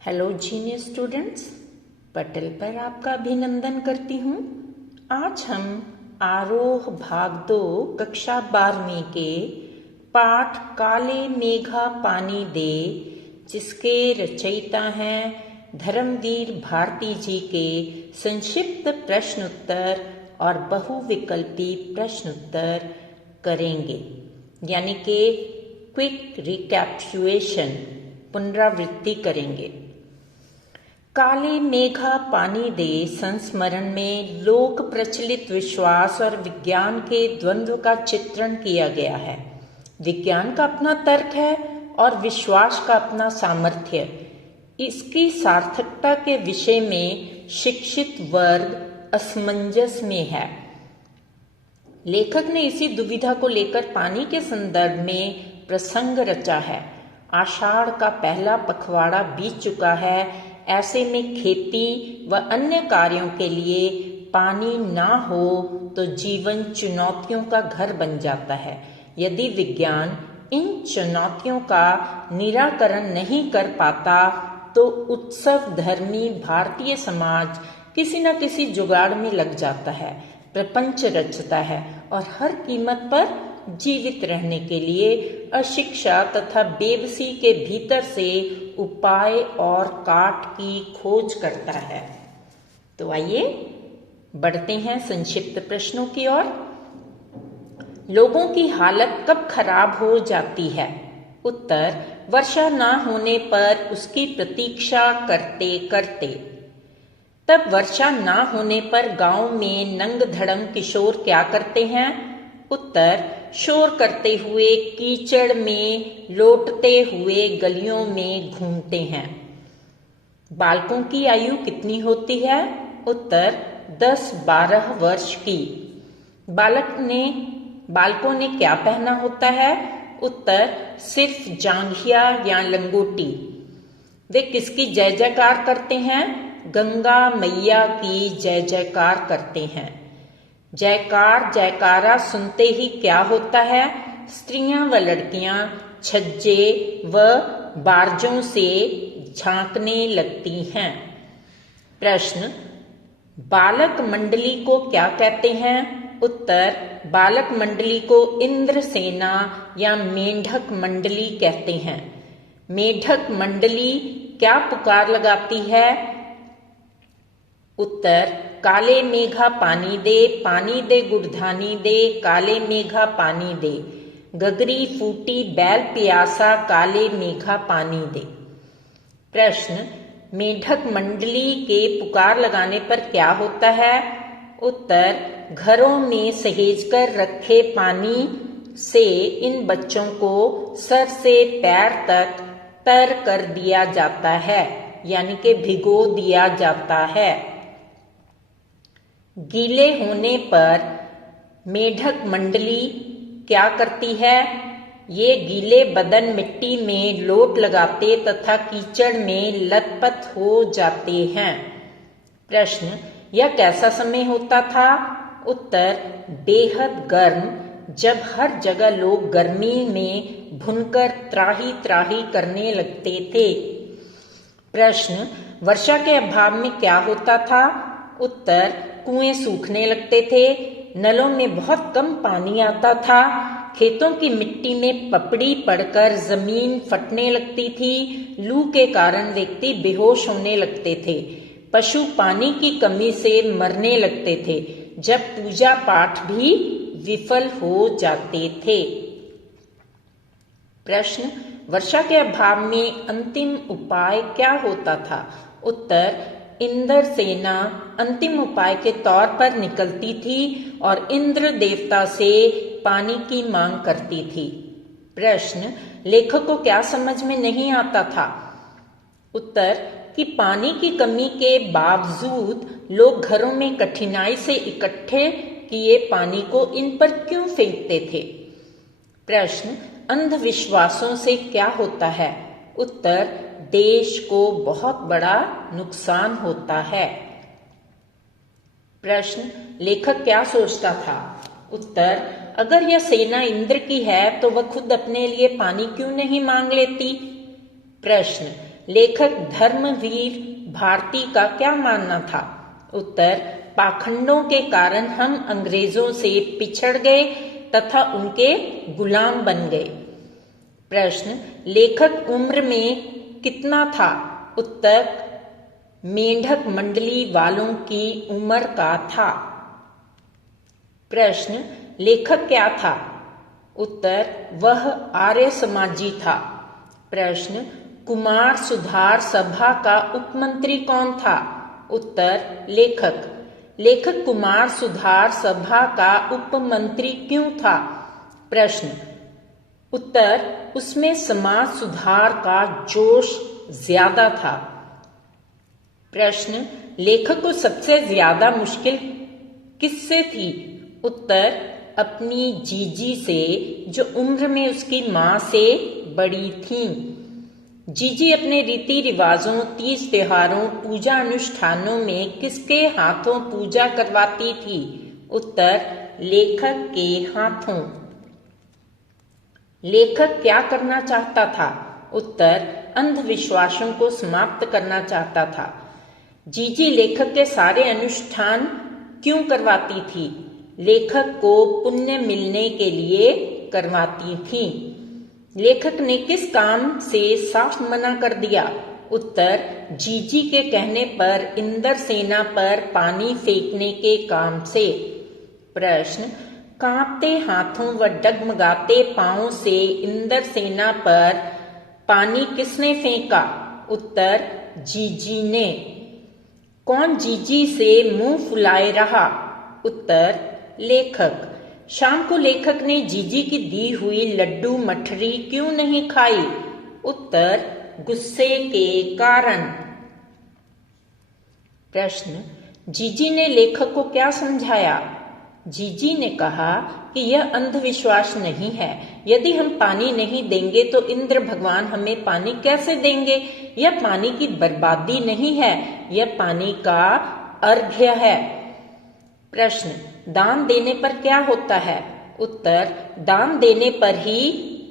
Hello genius students, पटल पर आपका अभिनंदन करती हूँ। आज हम आरोह भाग 2 कक्षा 12वीं के पाठ काले मेघा पानी दे, जिसके रचयिता हैं धर्मवीर भारती जी के संक्षिप्त प्रश्न उत्तर और बहुविकल्पी प्रश्न उत्तर करेंगे, यानी कि क्विक रिकैप्चुएशन, पुनरावृत्ति करेंगे। काले मेघा पानी दे संस्मरण में लोक प्रचलित विश्वास और विज्ञान के द्वंद्व का चित्रण किया गया है। विज्ञान का अपना तर्क है और विश्वास का अपना सामर्थ्य। इसकी सार्थकता के विषय में शिक्षित वर्ग असमंजस में है। लेखक ने इसी दुविधा को लेकर पानी के संदर्भ में प्रसंग रचा है। आषाढ़ का पहला पखवाड़ा बीत चुका है। ऐसे में खेती व अन्य कार्यों के लिए पानी ना हो तो जीवन चुनौतियों का घर बन जाता है। यदि विज्ञान इन चुनौतियों का निराकरण नहीं कर पाता तो उत्सव धर्मी भारतीय समाज किसी न किसी जुगाड़ में लग जाता है, प्रपंच रचता है और हर कीमत पर जीवित रहने के लिए अशिक्षा तथा बेबसी के भीतर से उपाय और काट की खोज करता है। तो आइए बढ़ते हैं संक्षिप्त प्रश्नों की ओर। लोगों की हालत कब खराब हो जाती है? उत्तर, वर्षा ना होने पर उसकी प्रतीक्षा करते करते। तब वर्षा ना होने पर गांव में नंग धड़ंग किशोर क्या करते हैं? उत्तर, शोर करते हुए कीचड़ में लोटते हुए गलियों में घूमते हैं। बालकों की आयु कितनी होती है? उत्तर, 10-12 वर्ष की। बालकों ने क्या पहना होता है? उत्तर, सिर्फ जांघिया या लंगोटी। वे किसकी जय जयकार करते हैं? गंगा मैया की जय जयकार करते हैं। जयकार जयकारा सुनते ही क्या होता है? स्त्रियां व लड़कियां छज्जे व बारजों से झांकने लगती हैं। प्रश्न, बालक मंडली को क्या कहते हैं? उत्तर, बालक मंडली को इंद्र सेना या मेंढक मंडली कहते हैं। मेंढक मंडली क्या पुकार लगाती है? उत्तर, काले मेघा पानी दे गुड़धानी दे, काले मेघा पानी दे। गगरी फूटी बैल प्यासा, काले मेघा पानी दे। प्रश्न, मेंढक मंडली के पुकार लगाने पर क्या होता है? उत्तर, घरों में सहेजकर रखे पानी से इन बच्चों को सर से पैर तक तर कर दिया जाता है, यानी कि भिगो दिया जाता है। गीले होने पर मेंढक मंडली क्या करती है? ये गीले बदन मिट्टी में लोट लगाते तथा कीचड़ में लथपथ हो जाते हैं। प्रश्न, यह कैसा समय होता था? उत्तर, बेहद गर्म, जब हर जगह लोग गर्मी में भुनकर त्राही त्राही करने लगते थे। प्रश्न, वर्षा के अभाव में क्या होता था? उत्तर, कुएं सूखने लगते थे, नलों में बहुत कम पानी आता था, खेतों की मिट्टी में पपड़ी पड़कर जमीन फटने लगती थी, लू के कारण व्यक्ति बेहोश होने लगते थे, पशु पानी की कमी से मरने लगते थे, जब पूजा पाठ भी विफल हो जाते थे। प्रश्न, वर्षा के अभाव में अंतिम उपाय क्या होता था? उत्तर, इंद्र सेना अंतिम उपाय के तौर पर निकलती थी और इंद्र देवता से पानी की मांग करती थी। प्रश्न, लेखक को क्या समझ में नहीं आता था? उत्तर, कि पानी की कमी के बावजूद लोग घरों में कठिनाई से इकट्ठे किए पानी को इन पर क्यों फेंकते थे? प्रश्न, अंधविश्वासों से क्या होता है? उत्तर, देश को बहुत बड़ा नुकसान होता है। प्रश्न, लेखक क्या सोचता था? उत्तर, अगर यह सेना इंद्र की है तो वह खुद अपने लिए पानी क्यों नहीं मांग लेती? प्रश्न, लेखक धर्मवीर भारती का क्या मानना था? उत्तर, पाखंडों के कारण हम अंग्रेजों से पिछड़ गए तथा उनके गुलाम बन गए। प्रश्न, लेखक उम्र में कितना था? उत्तर, मेंढक मंडली वालों की उम्र का था। प्रश्न, लेखक क्या था? उत्तर, वह आर्य समाजी था। प्रश्न, कुमार सुधार सभा का उपमंत्री कौन था? उत्तर, लेखक। लेखक कुमार सुधार सभा का उपमंत्री क्यों था? प्रश्न, उत्तर, उसमें समाज सुधार का जोश ज्यादा था। प्रश्न, लेखक को सबसे ज्यादा मुश्किल किससे थी? उत्तर, अपनी जीजी से, जो उम्र में उसकी मां से बड़ी थीं। जीजी अपने रीति रिवाजों, तीज त्योहारों, पूजा अनुष्ठानों में किसके हाथों पूजा करवाती थी? उत्तर, लेखक के हाथों। लेखक क्या करना चाहता था? उत्तर, अंधविश्वासों को समाप्त करना चाहता था। जीजी लेखक के सारे अनुष्ठान क्यों करवाती थी? लेखक को पुण्य मिलने के लिए करवाती थी। लेखक ने किस काम से साफ मना कर दिया? उत्तर, जीजी के कहने पर इंदर सेना पर पानी फेंकने के काम से। प्रश्न, कांपते हाथों व डगमगाते पांवों से इंदर सेना पर पानी किसने फेंका? उत्तर, जीजी ने। कौन जीजी से मुंह फुलाए रहा? उत्तर, लेखक। शाम को लेखक ने जीजी की दी हुई लड्डू मठरी क्यों नहीं खाई? उत्तर, गुस्से के कारण। प्रश्न, जीजी ने लेखक को क्या समझाया? जीजी ने कहा कि यह अंधविश्वास नहीं है। यदि हम पानी नहीं देंगे तो इंद्र भगवान हमें पानी कैसे देंगे? यह पानी की बर्बादी नहीं है, यह पानी का अर्घ्य है। प्रश्न, दान देने पर क्या होता है? उत्तर, दान देने पर ही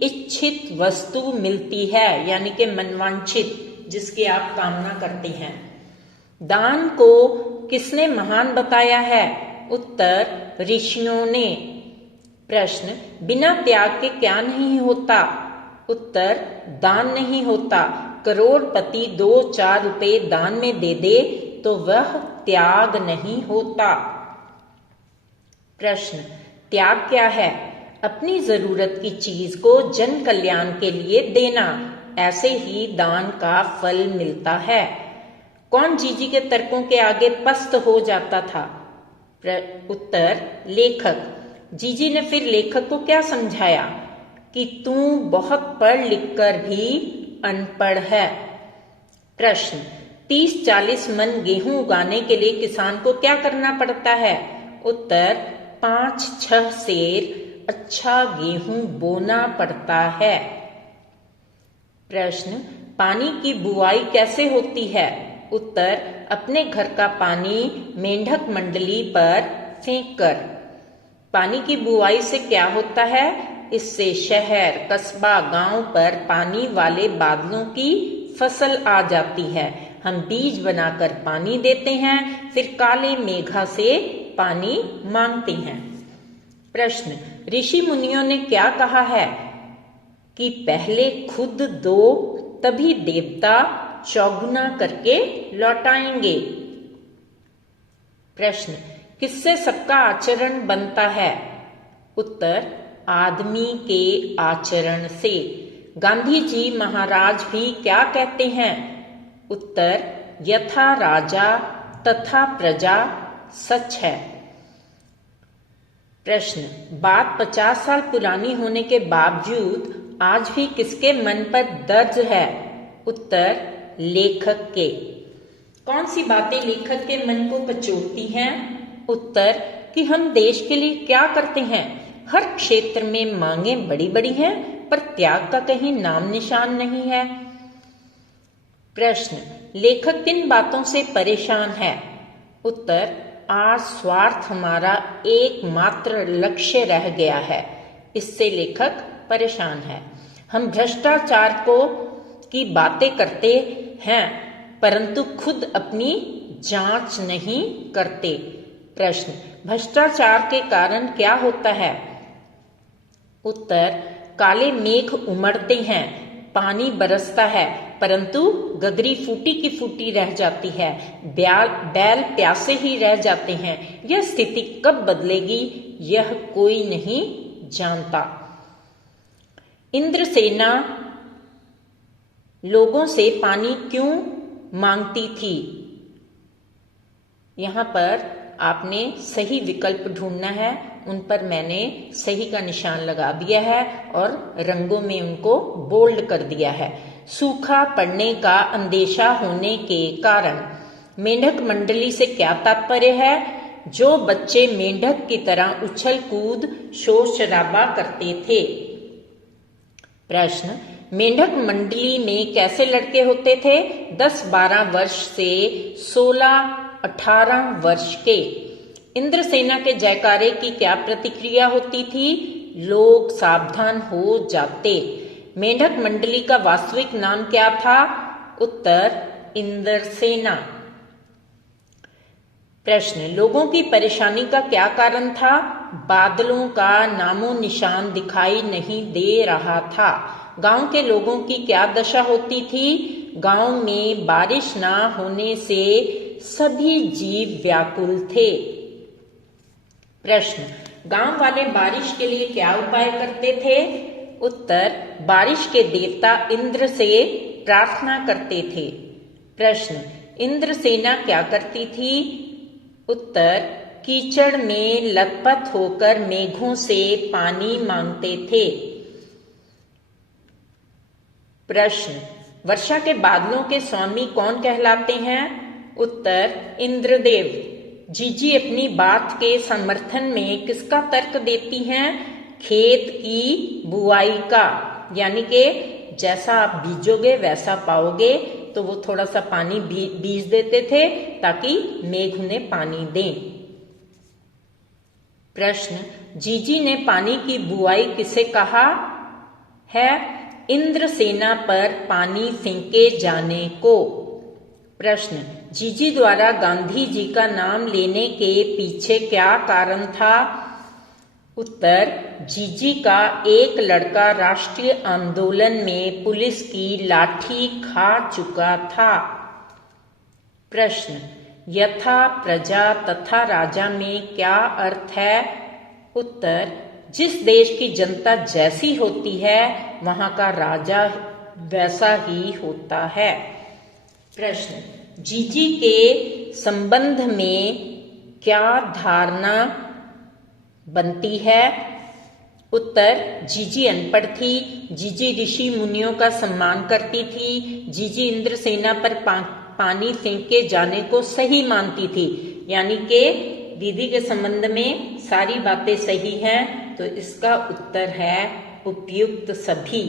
इच्छित वस्तु मिलती है, यानी कि मनवांछित, जिसकी आप कामना करते हैं। दान को किसने महान बताया है? उत्तर, ऋषियों ने। प्रश्न, बिना त्याग के क्या नहीं होता? उत्तर, दान नहीं होता। करोड़पति 2-4 रुपए दान में दे दे तो वह त्याग नहीं होता। प्रश्न, त्याग क्या है? अपनी जरूरत की चीज को जन कल्याण के लिए देना, ऐसे ही दान का फल मिलता है। कौन जीजी के तर्कों के आगे पस्त हो जाता था? उत्तर, लेखक। जीजी ने फिर लेखक को क्या समझाया? कि तू बहुत पढ़ लिख कर भी अनपढ़ है। प्रश्न, 30-40 मन गेहूं उगाने के लिए किसान को क्या करना पड़ता है? उत्तर, 5-6 सेर अच्छा गेहूं बोना पड़ता है। प्रश्न, पानी की बुआई कैसे होती है? उत्तर, अपने घर का पानी मेंढक मंडली पर फेंक कर। पानी की बुआई से क्या होता है? इससे शहर, कस्बा, गांव पर पानी वाले बादलों की फसल आ जाती है। हम बीज बनाकर पानी देते हैं, फिर काले मेघा से पानी मांगते हैं। प्रश्न, ऋषि मुनियों ने क्या कहा है? कि पहले खुद दो, तभी देवता चौगुना करके लौटाएंगे। प्रश्न, किससे सबका आचरण बनता है? उत्तर, आदमी के आचरण से। गांधी जी महाराज भी क्या कहते हैं? उत्तर, यथा राजा तथा प्रजा सच है। प्रश्न, बात 50 साल पुरानी होने के बावजूद आज भी किसके मन पर दर्ज है? उत्तर, लेखक के। कौन सी बातें लेखक के मन को कचोटती हैं? उत्तर, कि हम देश के लिए क्या करते हैं। हर क्षेत्र में मांगे बड़ी बड़ी हैं, पर त्याग का कहीं नाम निशान नहीं है। प्रश्न, लेखक किन बातों से परेशान है? उत्तर, आज स्वार्थ हमारा एकमात्र लक्ष्य रह गया है, इससे लेखक परेशान है। हम भ्रष्टाचार की बातें करते हैं परंतु खुद अपनी जांच नहीं करते। प्रश्न, भ्रष्टाचार के कारण क्या होता है? उत्तर, काले मेघ उमड़ते हैं, पानी बरसता है परंतु गगरी फूटी की फूटी रह जाती है, बैल प्यासे ही रह जाते हैं। यह स्थिति कब बदलेगी यह कोई नहीं जानता। इंद्रसेना लोगों से पानी क्यों मांगती थी? यहाँ पर आपने सही विकल्प ढूंढना है, उन पर मैंने सही का निशान लगा दिया है और रंगों में उनको बोल्ड कर दिया है। सूखा पड़ने का अंदेशा होने के कारण। मेंढक मंडली से क्या तात्पर्य है? जो बच्चे मेंढक की तरह उछल कूद शोर शराबा करते थे। प्रश्न, मेंढक मंडली में कैसे लड़के होते थे? 10-12 वर्ष से 16-18 वर्ष के। इंद्रसेना के जयकारे की क्या प्रतिक्रिया होती थी? लोग सावधान हो जाते। मेंढक मंडली का वास्तविक नाम क्या था? उत्तर, इंद्रसेना। प्रश्न, लोगों की परेशानी का क्या कारण था? बादलों का नामो निशान दिखाई नहीं दे रहा था। गांव के लोगों की क्या दशा होती थी? गांव में बारिश ना होने से सभी जीव व्याकुल थे। प्रश्न, गांव वाले बारिश के लिए क्या उपाय करते थे? उत्तर, बारिश के देवता इंद्र से प्रार्थना करते थे। प्रश्न, इंद्रसेना क्या करती थी? उत्तर, कीचड़ में लथपथ होकर मेघों से पानी मांगते थे। प्रश्न, वर्षा के बादलों के स्वामी कौन कहलाते हैं? उत्तर, इंद्रदेव। जीजी अपनी बात के समर्थन में किसका तर्क देती हैं? खेत की बुआई का, यानी कि जैसा आप बीजोगे वैसा पाओगे, तो वो थोड़ा सा पानी बीज देते थे ताकि मेघ उन्हें पानी दें। प्रश्न, जीजी ने पानी की बुआई किसे कहा है? इंद्रसेना पर पानी फेंके जाने को। प्रश्न, जीजी द्वारा गांधी जी का नाम लेने के पीछे क्या कारण था? उत्तर, जीजी का एक लड़का राष्ट्रीय आंदोलन में पुलिस की लाठी खा चुका था। प्रश्न, यथा प्रजा तथा राजा में क्या अर्थ है? उत्तर, जिस देश की जनता जैसी होती है वहां का राजा वैसा ही होता है। प्रश्न, जीजी के संबंध में क्या धारणा बनती है? उत्तर, जीजी अनपढ़ थी, जीजी ऋषि मुनियों का सम्मान करती थी, जीजी इंद्रसेना पर पानी फेंके जाने को सही मानती थी। यानी कि दीदी के संबंध में सारी बातें सही हैं, तो इसका उत्तर है उपयुक्त सभी।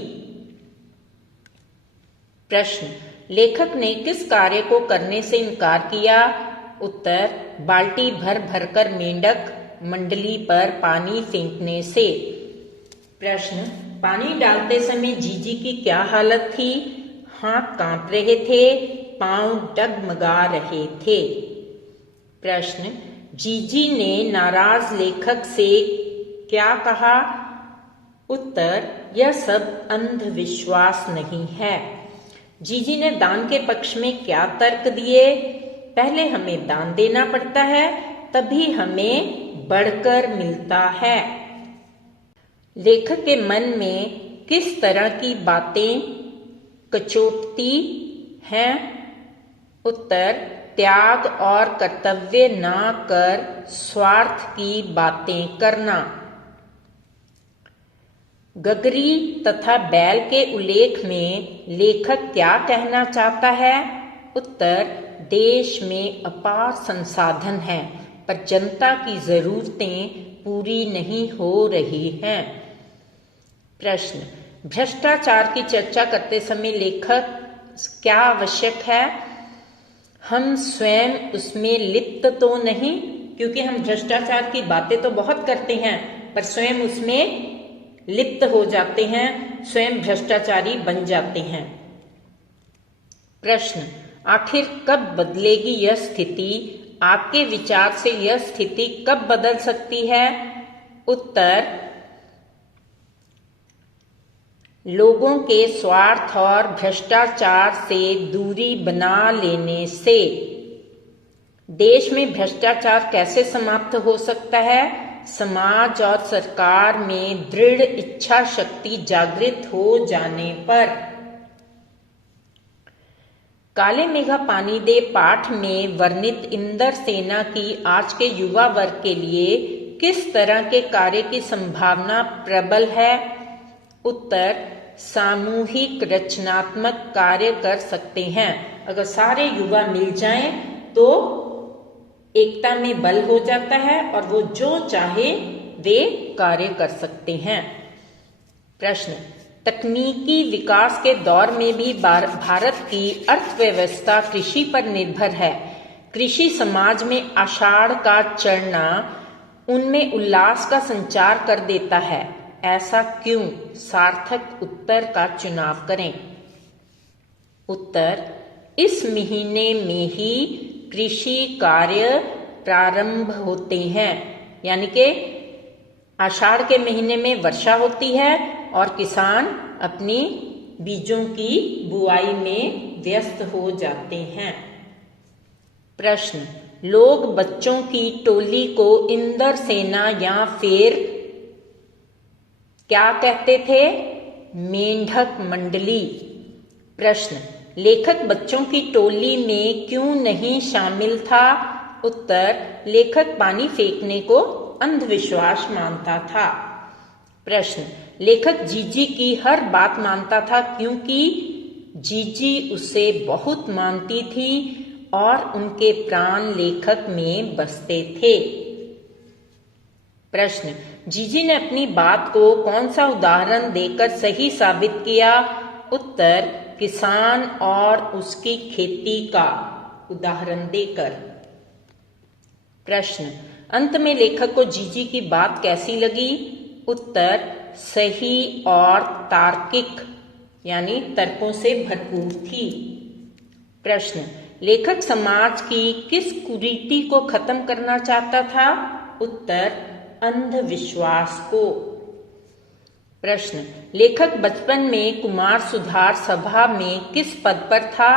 प्रश्न, लेखक ने किस कार्य को करने से इनकार किया? उत्तर, बाल्टी भर भरकर मेंढक मंडली पर पानी फेंकने से। प्रश्न, पानी डालते समय जीजी की क्या हालत थी? हाथ कांप रहे थे, पांव डगमगा रहे थे। प्रश्न, जीजी ने नाराज लेखक से क्या कहा? उत्तर, यह सब अंधविश्वास नहीं है। जीजी ने दान के पक्ष में क्या तर्क दिए? पहले हमें दान देना पड़ता है तभी हमें बढ़कर मिलता है। लेखक के मन में किस तरह की बातें कचोटती हैं? उत्तर, त्याग और कर्तव्य ना कर स्वार्थ की बातें करना। गगरी तथा बैल के उल्लेख में लेखक क्या कहना चाहता है? उत्तर, देश में अपार संसाधन हैं पर जनता की जरूरतें पूरी नहीं हो रही हैं। प्रश्न, भ्रष्टाचार की चर्चा करते समय लेखक क्या आवश्यक है? हम स्वयं उसमें लिप्त तो नहीं, क्योंकि हम भ्रष्टाचार की बातें तो बहुत करते हैं पर स्वयं उसमें लिप्त हो जाते हैं, स्वयं भ्रष्टाचारी बन जाते हैं। प्रश्न, आखिर कब बदलेगी यह स्थिति? आपके विचार से यह स्थिति कब बदल सकती है? उत्तर, लोगों के स्वार्थ और भ्रष्टाचार से दूरी बना लेने से। देश में भ्रष्टाचार कैसे समाप्त हो सकता है? समाज और सरकार में दृढ़ इच्छा शक्ति जागृत हो जाने पर। काले मेघा पानी दे पाठ में वर्णित इंदर सेना की आज के युवा वर्ग के लिए किस तरह के कार्य की संभावना प्रबल है? उत्तर, सामूहिक रचनात्मक कार्य कर सकते हैं। अगर सारे युवा मिल जाएं तो एकता में बल हो जाता है और वो जो चाहे वे कार्य कर सकते हैं। प्रश्न, तकनीकी विकास के दौर में भी भारत की अर्थव्यवस्था कृषि पर निर्भर है। कृषि समाज में आषाढ़ का चढ़ना उनमें उल्लास का संचार कर देता है। ऐसा क्यों? सार्थक उत्तर का चुनाव करें। उत्तर, इस महीने में ही कृषि कार्य प्रारंभ होते हैं, यानी कि आषाढ़ के महीने में वर्षा होती है और किसान अपनी बीजों की बुआई में व्यस्त हो जाते हैं। प्रश्न, लोग बच्चों की टोली को इंदर सेना या फिर क्या कहते थे? मेंढक मंडली। प्रश्न, लेखक बच्चों की टोली में क्यों नहीं शामिल था? उत्तर, लेखक पानी फेंकने को अंधविश्वास मानता था। प्रश्न, लेखक जीजी की हर बात मानता था क्योंकि जीजी उसे बहुत मानती थी और उनके प्राण लेखक में बसते थे। प्रश्न, जीजी ने अपनी बात को कौन सा उदाहरण देकर सही साबित किया? उत्तर, किसान और उसकी खेती का उदाहरण देकर। प्रश्न, अंत में लेखक को जीजी की बात कैसी लगी? उत्तर, सही और तार्किक यानी तर्कों से भरपूर थी। प्रश्न, लेखक समाज की किस कुरीति को खत्म करना चाहता था? उत्तर, अंधविश्वास को। प्रश्न, लेखक बचपन में कुमार सुधार सभा में किस पद पर था?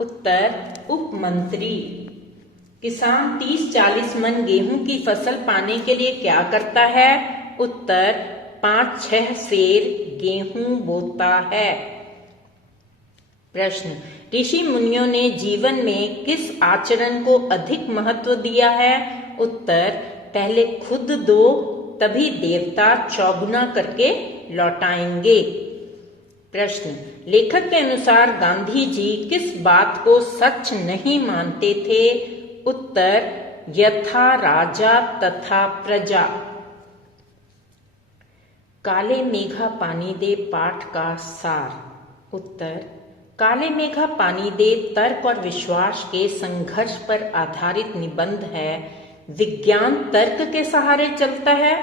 उत्तर, उप मंत्री। किसान 30-40 मन गेहूं की फसल पाने के लिए क्या करता है? उत्तर, 5-6 सेर गेहूं बोता है। प्रश्न, ऋषि मुनियों ने जीवन में किस आचरण को अधिक महत्व दिया है? उत्तर, पहले खुद दो तभी देवता चौगुना करके लौटाएंगे। प्रश्न, लेखक के अनुसार गांधी जी किस बात को सच नहीं मानते थे? उत्तर, यथा राजा तथा प्रजा। काले मेघा पानी दे पाठ का सार। उत्तर, काले मेघा पानी दे तर्क और विश्वास के संघर्ष पर आधारित निबंध है। विज्ञान तर्क के सहारे चलता है,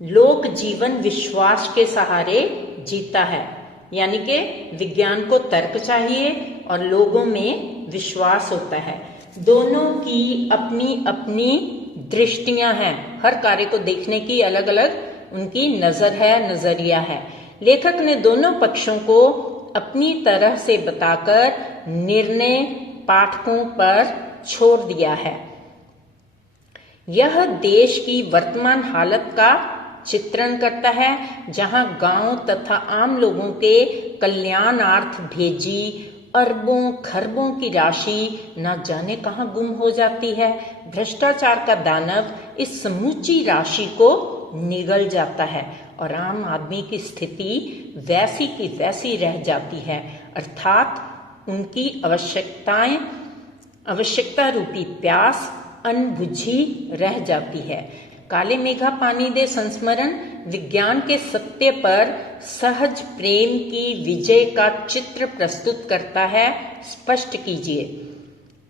लोक जीवन विश्वास के सहारे जीता है। यानी कि विज्ञान को तर्क चाहिए और लोगों में विश्वास होता है। दोनों की अपनी अपनी दृष्टियां हैं, हर कार्य को देखने की अलग अलग उनकी नजर है, नजरिया है। लेखक ने दोनों पक्षों को अपनी तरह से बताकर निर्णय पाठकों पर छोड़ दिया है। यह देश की वर्तमान हालत का चित्रण करता है, जहां गांव तथा आम लोगों के कल्याणार्थ भेजी अरबों खरबों की राशि न जाने कहां गुम हो जाती है। भ्रष्टाचार का दानव इस समूची राशि को निगल जाता है और आम आदमी की स्थिति वैसी की वैसी रह जाती है, अर्थात उनकी आवश्यकता रूपी प्यास अनबुझी रह जाती है। काले मेघा पानी दे संस्मरण विज्ञान के सत्य पर सहज प्रेम की विजय का चित्र प्रस्तुत करता है। स्पष्ट कीजिए।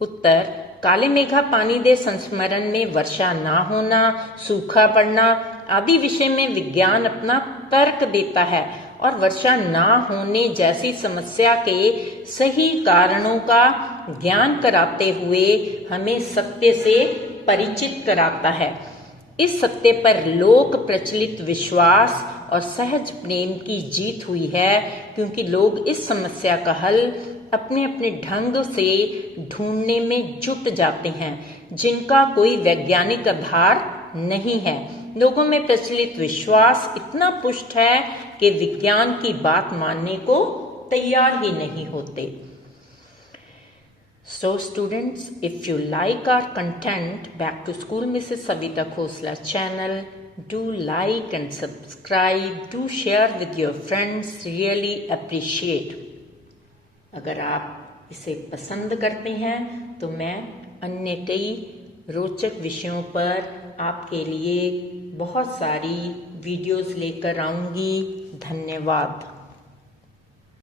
उत्तर, काले मेघा पानी दे संस्मरण में वर्षा ना होना, सूखा पड़ना आदि विषय में विज्ञान अपना तर्क देता है और वर्षा ना होने जैसी समस्या के सही कारणों का ज्ञान कराते हुए हमें सत्य से परिचित कराता है। इस सत्य पर लोक प्रचलित विश्वास और सहज प्रेम की जीत हुई है, क्योंकि लोग इस समस्या का हल अपने अपने ढंग से ढूंढने में जुट जाते हैं, जिनका कोई वैज्ञानिक आधार नहीं है। लोगों में प्रचलित विश्वास इतना पुष्ट है कि विज्ञान की बात मानने को तैयार ही नहीं होते। So students, if you like our content, Back to School Mrs. Savita Khosla channel, do like and subscribe, do share with your friends, really appreciate. अगर आप इसे पसंद करते हैं तो मैं अन्य कई रोचक विषयों पर आपके लिए बहुत सारी वीडियोस लेकर आऊंगी। धन्यवाद।